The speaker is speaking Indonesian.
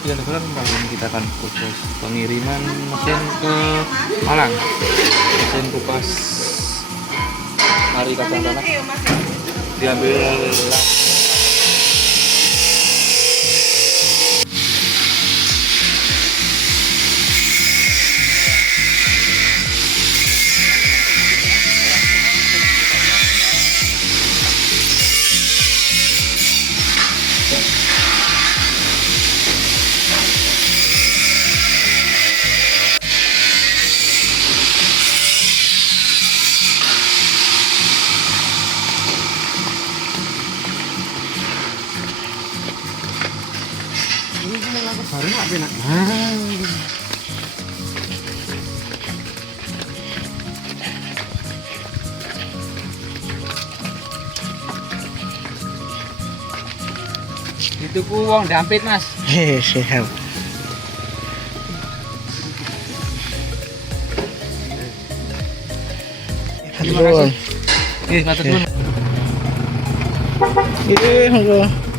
3 November kemarin kita akan proses pengiriman mesin ke Malang. Mesin kupas mari kacang tanah diambil langsung. Baru nggak enak. Itu ku wong dampit mas. Siap. Terima kasih. Matur nuwun. Monggo.